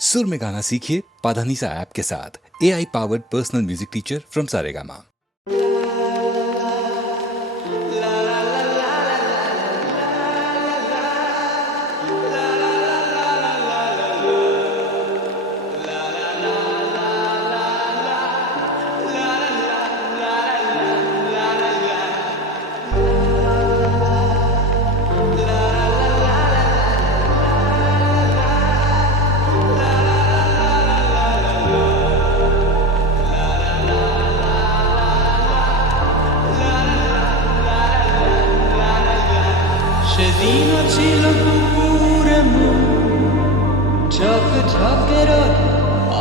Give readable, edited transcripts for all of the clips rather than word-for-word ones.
सुर में गाना सीखिए पाधानीसा ऐप के साथ। AI powered personal music teacher from Saregama. সেদিন ছিল দুপুরে ঝক ঝকের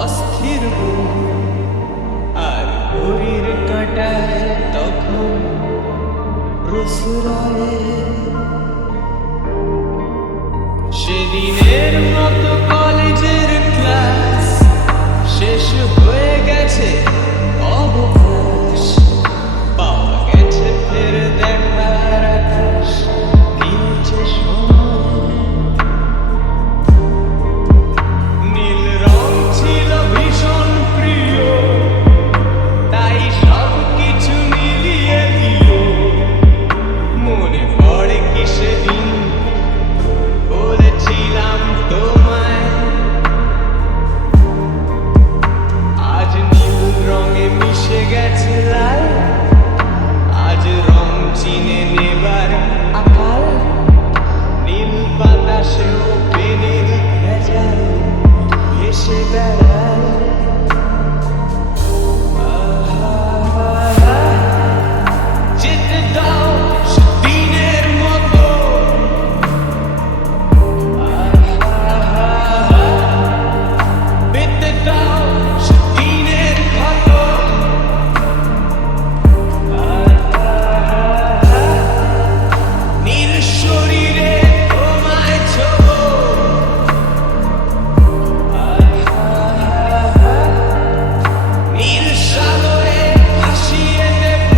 অস্থির আর ঘড়ির কাঁটায় তখন রসুরায়ে সেদিনের মতো কলেজের ক্লাস শেষ হয়ে গেছে অবকাশ পাওয়া গেছে ফের দেখার আকাশ নীল রং ছিল ভীষণ প্রিয় তাই সব কিছু মিলিয়ে দিল মনে পড়ে কি সেদিন বলেছিলাম তোমায় আজ নীল রঙে মিশে গেছে লাল আজ রং চিনে নেবার আকাল নীল বাতাসেও পেনের ভেজাল ভেসে বেড়ায় যেতে দাও সেদিনের মতো পেতে দাও সেদিনের ক্ষত নীল শরীরে তোমায় ছোঁবো নীল সাগরে ভাসিয়ে দেব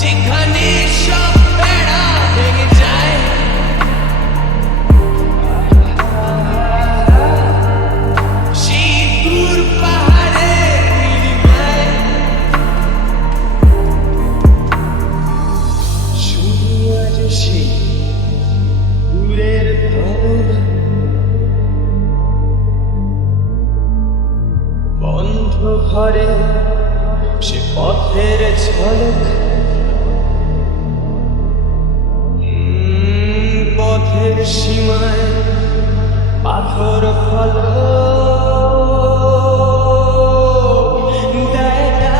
যেখানে সব বেড়া ভেঙে যায় সেই দূর পাহাড়ের নীলিমায় শুধু আজ সেই দূরের ধরনা বন্ধ ঘরে সে পথের ঝলক পথের সীমায় পাথর ফলক দেয় না।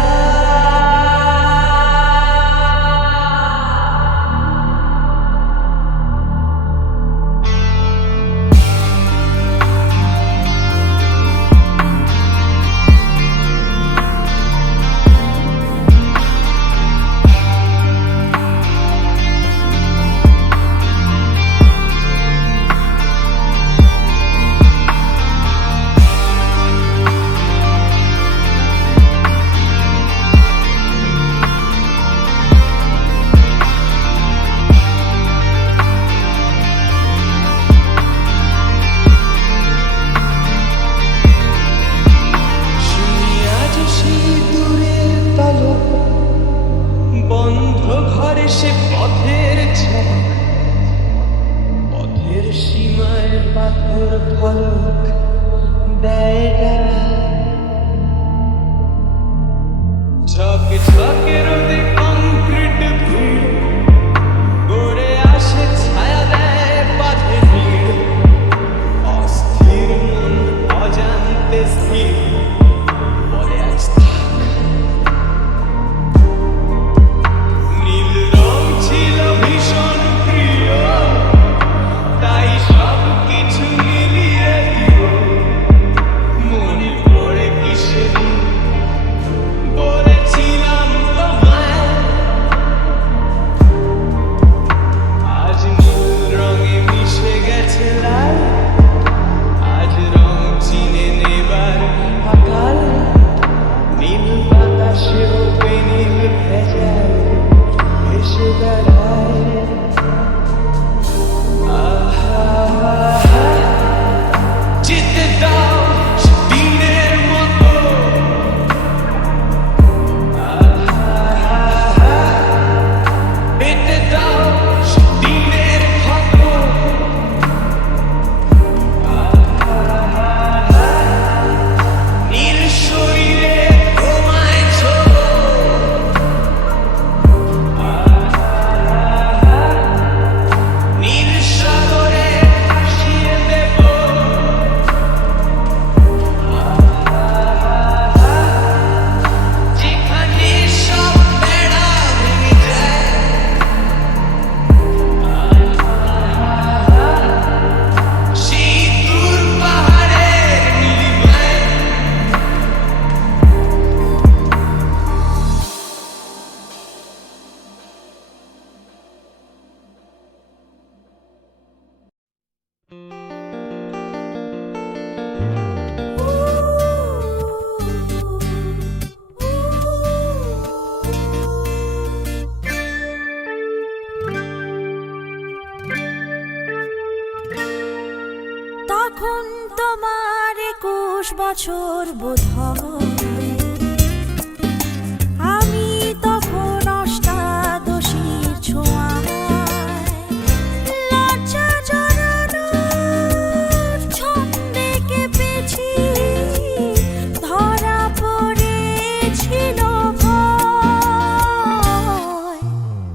তখন তোমার 21 বছর বোধ হয়, আমি তখন অষ্টাদশীর ছোঁয়ায়, লজ্জা জড়ানোর ছন্দে কেঁপেছি, ধরা পড়েছিল ভয়।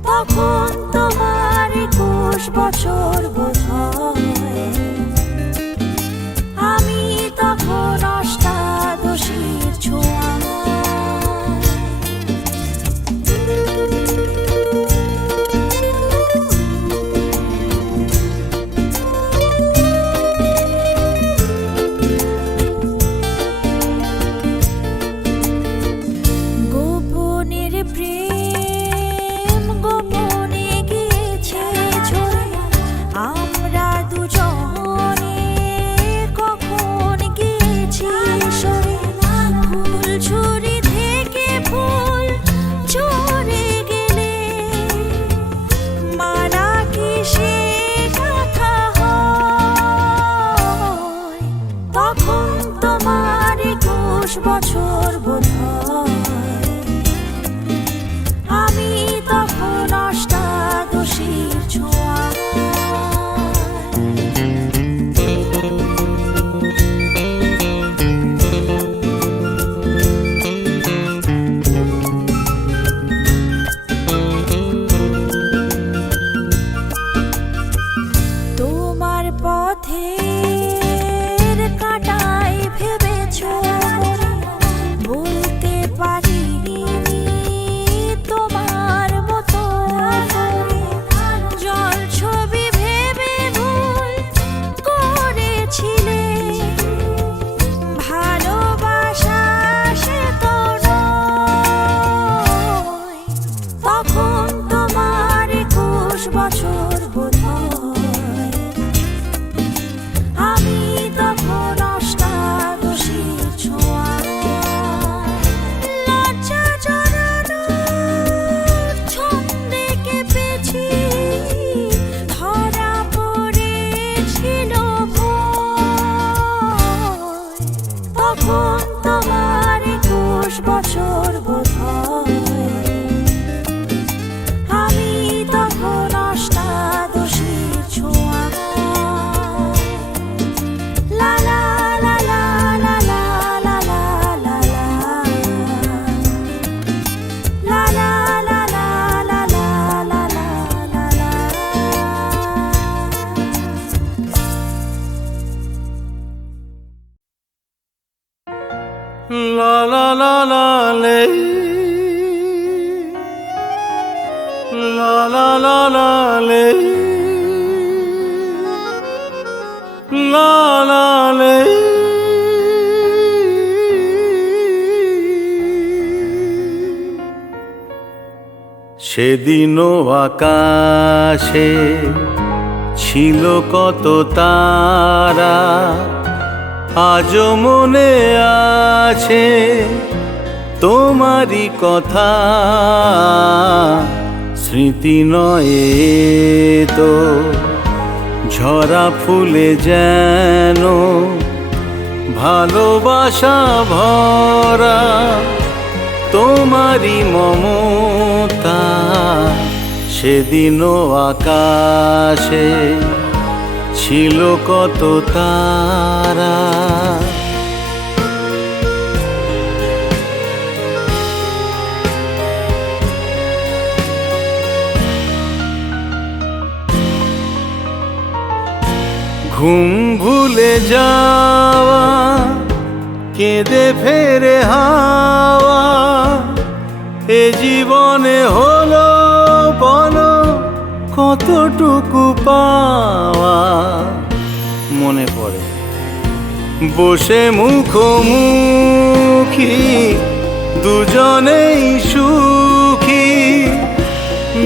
তখন তোমার 21 বছর বোধ হয়, আমি তখন অষ্টাদশীর ছোঁয়ায়। গোপনের প্রেম গোপনে গিয়েছে ঝরে, আমরা দুজনে কখন গিয়েছি সরে। ফুল ঝুরি থেকে ফুল ঝরে গেলে মারা কি সে কথা হয়? তখন তোমার 21 বছর বোধ হয়, আমি তখন অষ্টাদশীর ছোঁয়ায়। তোমার পথের কাঁটায় ভেবেছো মরে, বলতে পারিনি তোমার মতো করে। জল ছবি ভেবে ভুল করেছিলে, ভালোবাসা সে তো নয়। তখন তোমার 21 বছর বোধ হয়, আমি তখন অষ্টাদশীর ছোঁয়ায়। লজ্জা জড়ানোর ছন্দে কেঁপেছি, ধরা পড়েছিল ভয়। তখন তোমার 21 বছর বোধ হয়, আমি তখন অষ্টাদশীর ছোঁয়ায়। লা লা লা লা লা লা লা লা লা লা। লা লা লা লা লা লা লা লা লা লা। La la la la le, la la la la le, la la le. সেদিনও আকাশে ছিল কত তারা, আজও মনে আছে তোমারই কথা। স্মৃতি নয় তো ঝরা ফুলে যেন ভালোবাসা ভরা, তোমারই মমতা। সেদিনও আকাশে ছিল কত তারা। ঘুম ভুলে যাওয়া, কেঁদে ফেরে হাওয়া, এ জীবনে হলো বলো কতটুকু পাওয়া। মনে পড়ে বসে মুখোমুখি দুজনেই সুখী,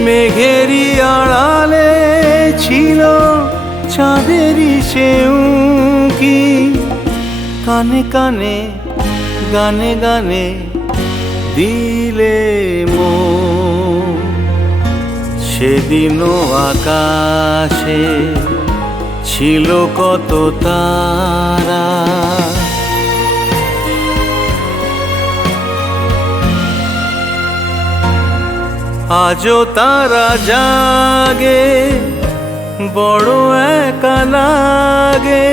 মেঘেরই আড়ালে ছিল চাঁদেরই সেউকি। কানে কানে গানে গানে দিলে মন। সেদিনও আকাশে ছিল কত তারা। আজও তারা জাগে, বড় একা লাগে।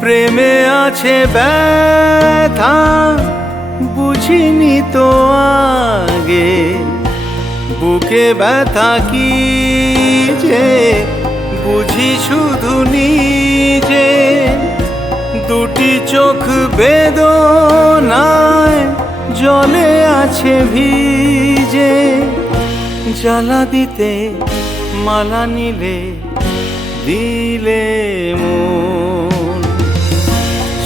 প্রেমে আছে ব্যথা, বুঝিনি তো আগে। বুকে ব্যথা কি যে বুঝি শুধু নিজে। দুটি চোখ বেদনায় জলে আছে ভিজে। জ্বালা দিতে মালা নিলে দিলে মন।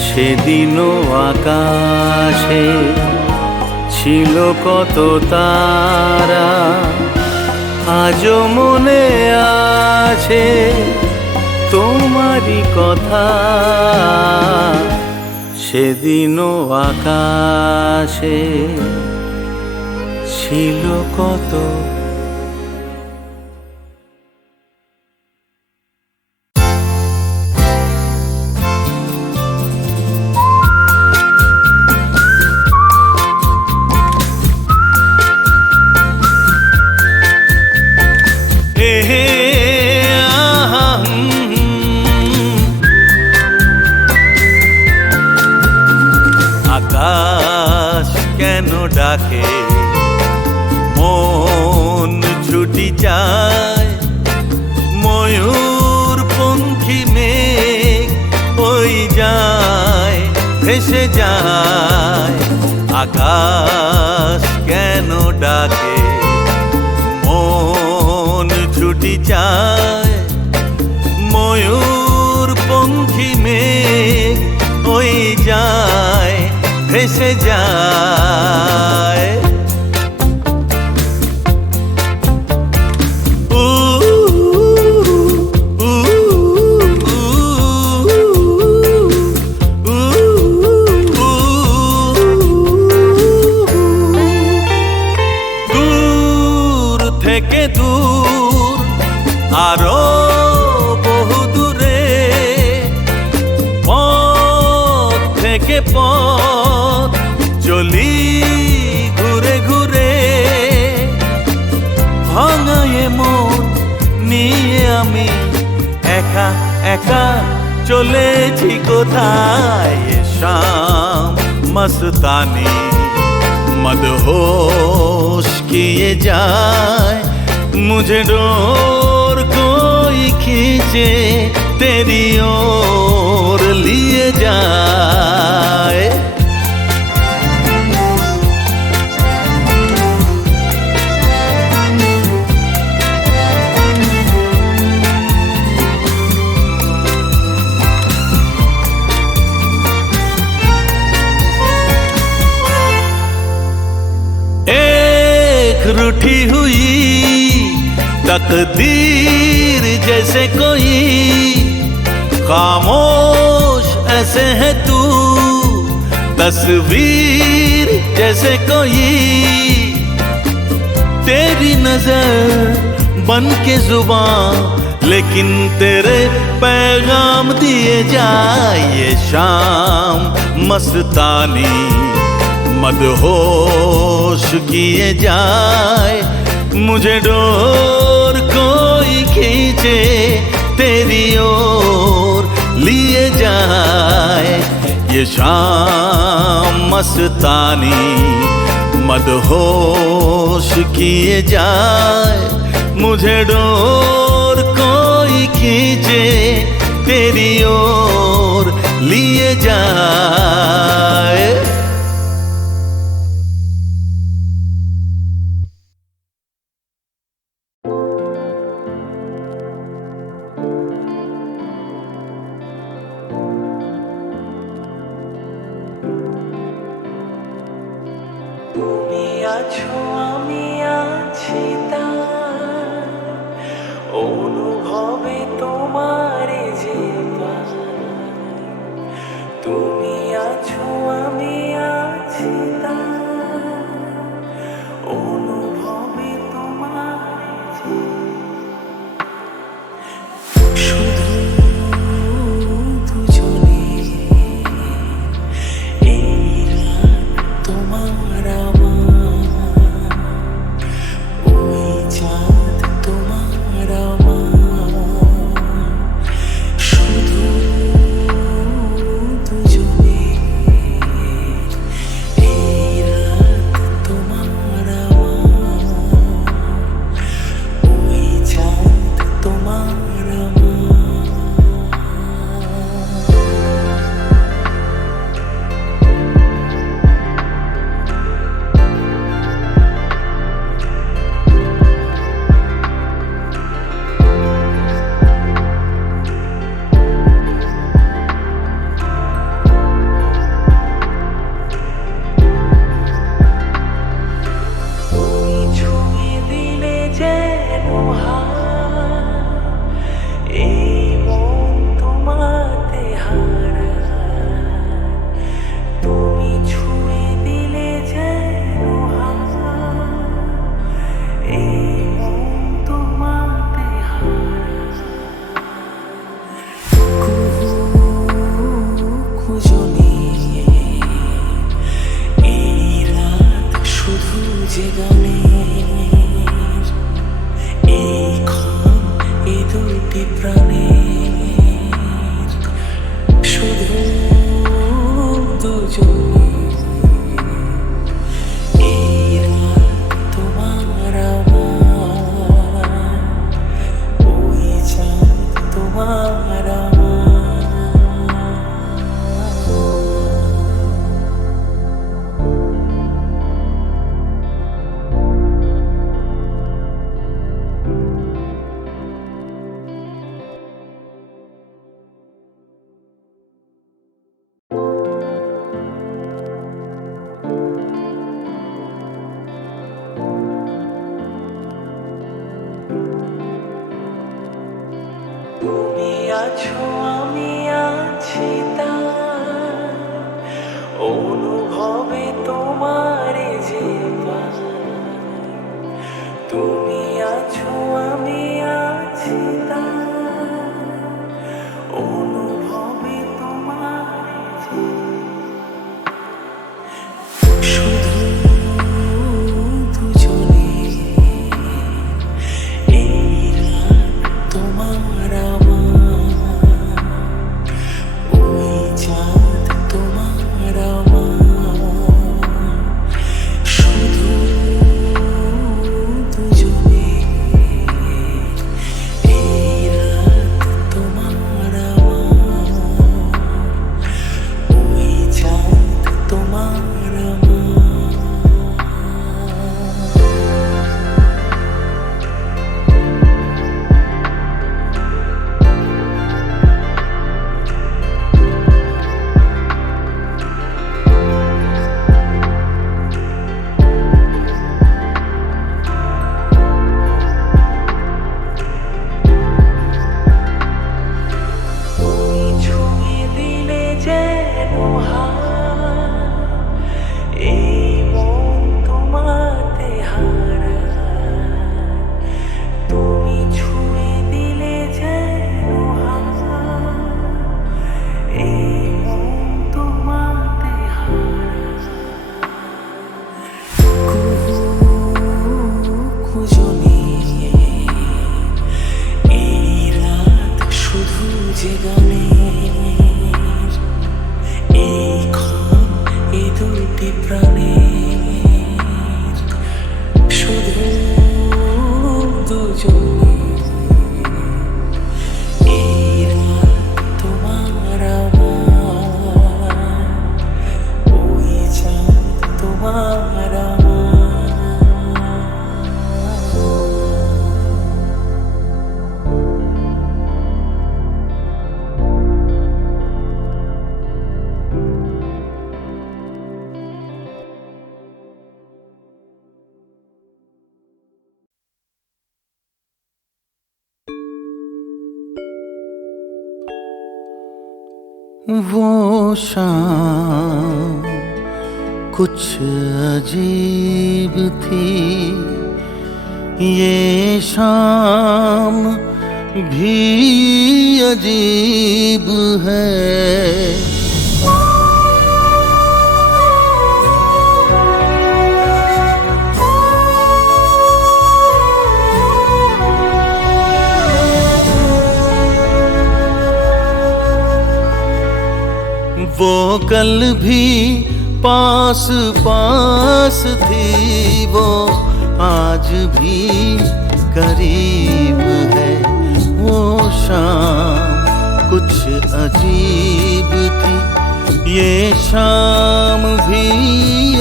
সেদিনও আকাশে ছিল কত তারা। আজও মনে আছে তোমারই কথা। সেদিনও আকাশে ছিল কত। আকাশ কেন ডাকে, মন ছুটি যায়। ময়ূর পঙ্খী মেঘ ওই যায়, ভেসে যায়। আকাশ কেন ডাকে, মন ছুটি যায়। ময়ূর পঙ্খী মেঘ ওই যায়, ভেসে যায়। দূর থেকে দূর, আরো বহু দূরে। পথ থেকে পথ চলি ঘুরে ঘুরে। ভাঙায়ে মন নিয়ে আমি একা একা চলেছি কোথায়। শাম মস্তানি मदहोश किए जाए। मुझे डोर कोई खींचे, तेरी ओर लिए जाए। रूठी हुई तकदीर जैसे कोई, खामोश ऐसे है तू तस्वीर जैसे कोई। तेरी नजर बन के जुबान, लेकिन तेरे पैगाम दिए जाए। ये शाम मस्तानी मदहोश किए जाए। मुझे डोर कोई खींचे, तेरी ओर लिए जाए। ये शाम मस्तानी मदहोश किए जाए। मुझे डोर कोई खींचे, तेरी ओर लिए जाए। আছো আমি আছি তার অনুভবে তোমার যে তুমি আছো আমি দুটি প্রাণের শুধু দুজনে এই রাত তোমার আমার ওই চাঁদ তোমার আমার তুমি আছো আমি আছি তার অনুভবে তোমার যে পাই। তুমি আছো আমি আছি তার অনুভবে তোমার যে শুধু দুজনে এই রাত তোমার আমার ওই চাঁদ তোমার আমার শুধু দুজনে এই রাত তোমার আমার ওই চাঁদ তোমার আমার তুমি ছুঁয়ে দিলে যেন হাত, এই মন তোমাতে হারায়। তুমি ছুঁয়ে দিলে যেন হাত, এই মন তোমাতে হারায়। কুজনে এই রাত শুধু যে গানের এই ক্ষণ এই দুটি প্রাণের শুধু দুজনে এই রাত তোমার আমার ওই চাঁদ তোমার আমার वो शाम कुछ अजीब थी, ये शाम भी अजीब है। वो कल भी पास पास थी, वो आज भी करीब है। वो शाम कुछ अजीब थी, ये शाम भी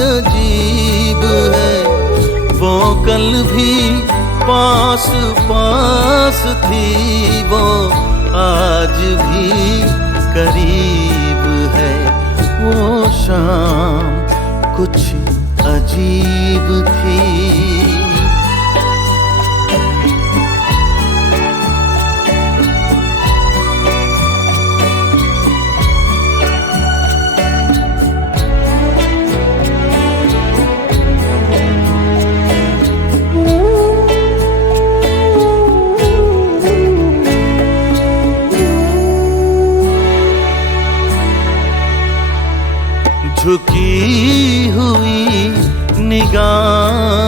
अजीब है। वो कल भी पास पास थी, वो आज भी करीब है। वो शाम कुछ अजीब थी। झुकी हुई निगाह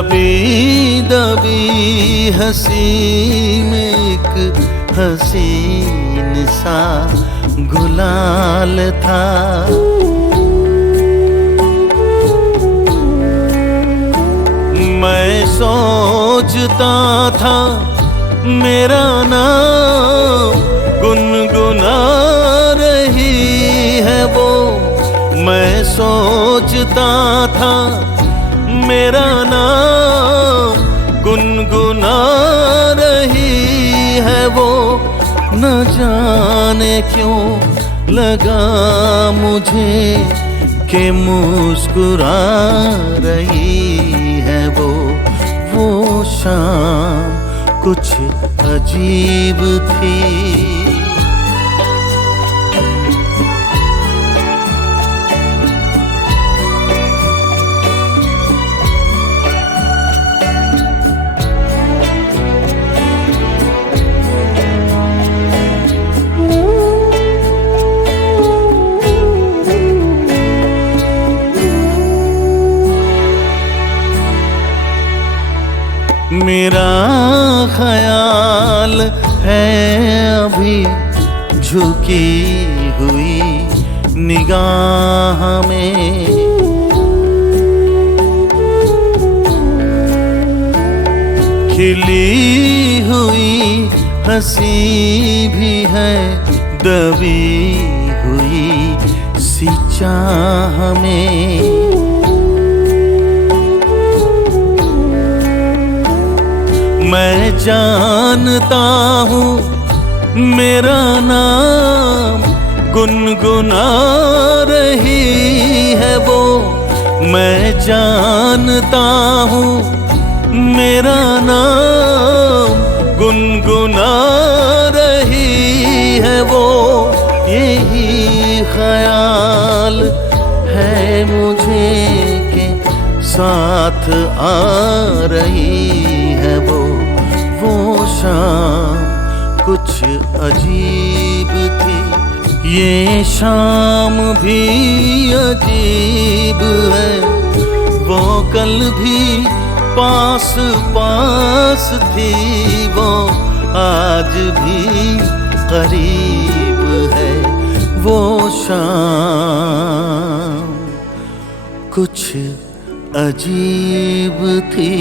दबी दबी हंसी में एक हसीन सा गुलाल था। मैं सोचता था मेरा नाम गुनगुना रही है वो। मैं सोचता था मेरा नाम गुनगुना रही है वो। न जाने क्यों लगा मुझे कि मुस्कुरा रही है वो। वो शाम कुछ अजीब थी। मेरा ख्याल है अभी झुकी हुई निगाह में। खिली हुई हंसी भी है दबी हुई सी चाह में। मैं जानता हूँ मेरा नाम गुनगुना रही है वो। मैं जानता हूँ मेरा नाम गुनगुना रही है वो। यही ख्याल है मुझे के साथ आ रही है वो। वो शाम कुछ अजीब थी। ये शाम भी अजीब है। वो कल भी पास पास थी वो आज भी करीब है। वो शाम कुछ अजीब थी।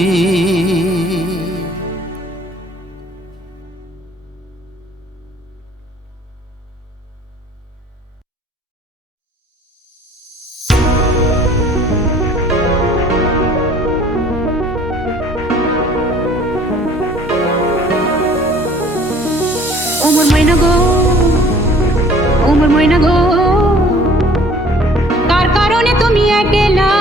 ওমর ময়না গো কার কারণে তুমি একলা,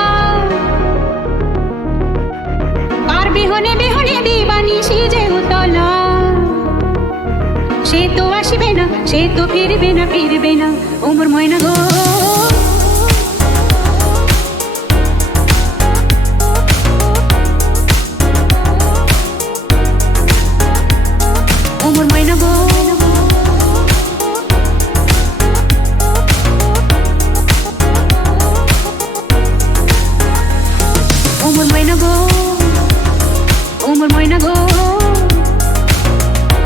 কার বিহনে বিহনে দিবানি সিজে উতলা। সে তো আসবে না, সে তো ফিরবে না, ফিরবে না। ওমর ময়না গো ওমর ময়না গো ওমর ময়না গো ওমর ময়না গো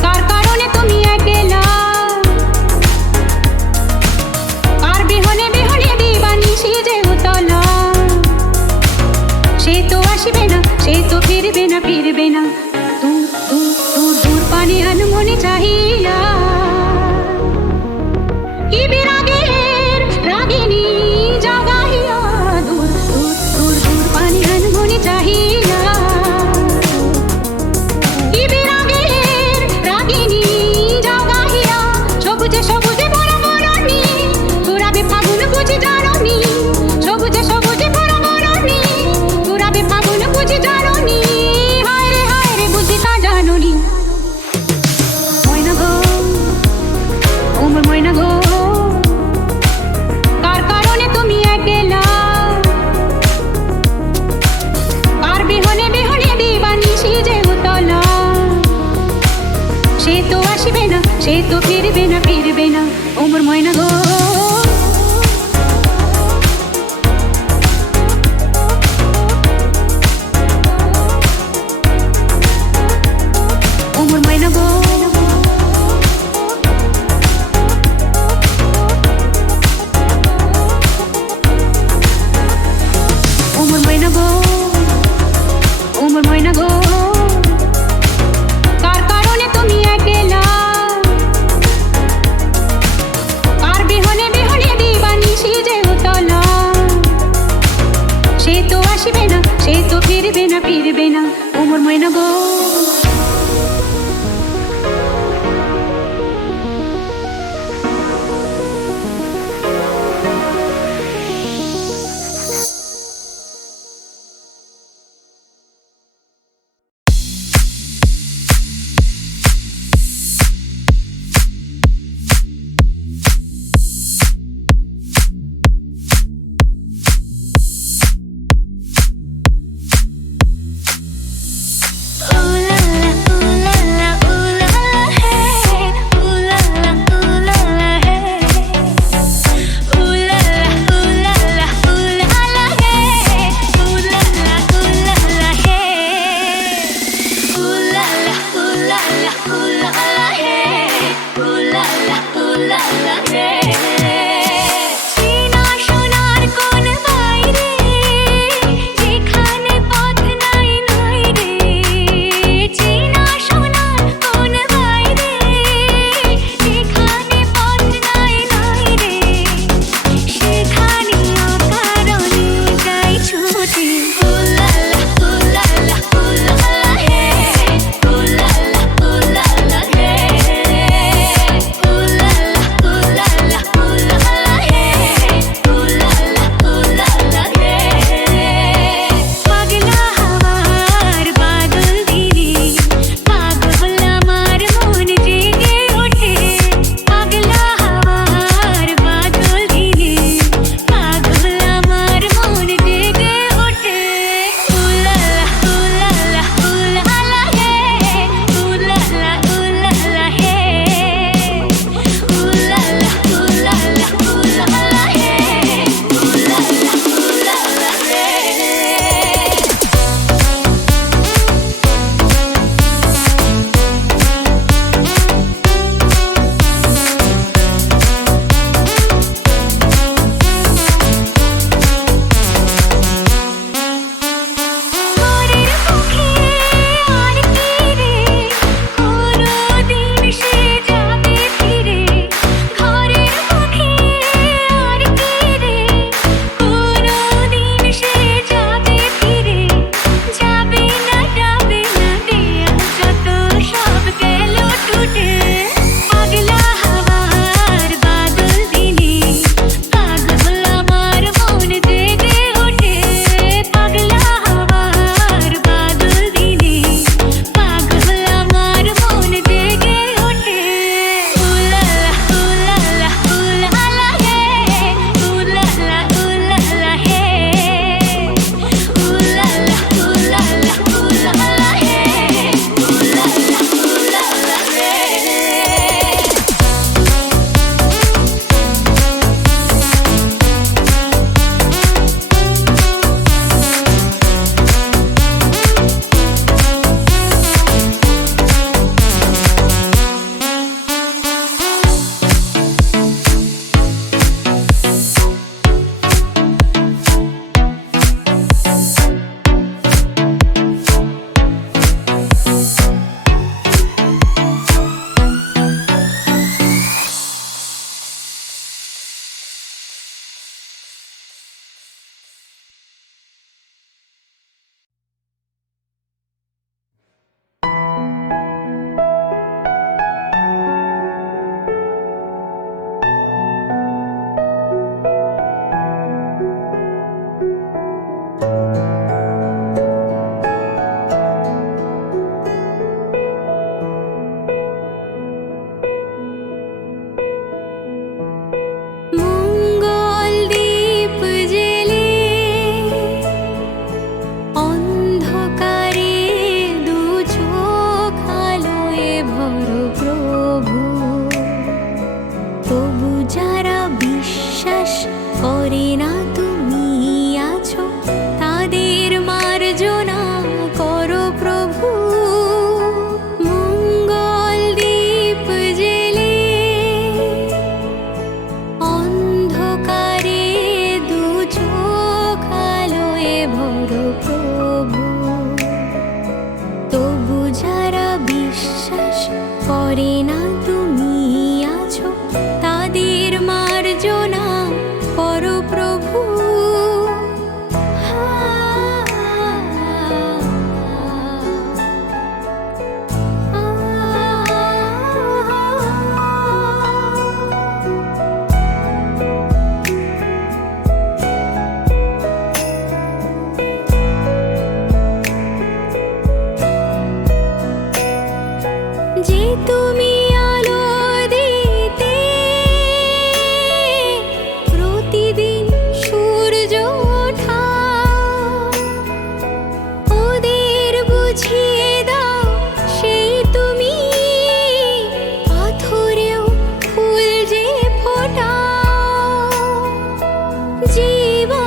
কার কারণে তুমি একলা, কার বিহনে বিহনে দিবানি সিজে উতলা। সে তো আসবে না, সে তো ফিরবে না, ফিরবে না। দূর দূর দূর দূর পানে আনমনে চাহিয়া কি বিরাগের রাগিনী জাগাইয়া। দূর দূর দূর দূর পানে আনমনে চাহিয়া কি বিরাগের রাগিনী জাগাইয়া। সবুজে সবুজে ভরা বরণী ঘুরাবে ফাগুন বুঝি জাননি। সবুজে সবুজে ভরা বরণী ঘুরাবে ফাগুন বুঝি জাননি। হায় রে বুঝি তা জাননি। ময়না গো ফিরবে না ও মোর ময়না গো করে না তুমি আছো তাদের মার্জনা করো প্রভু জীবন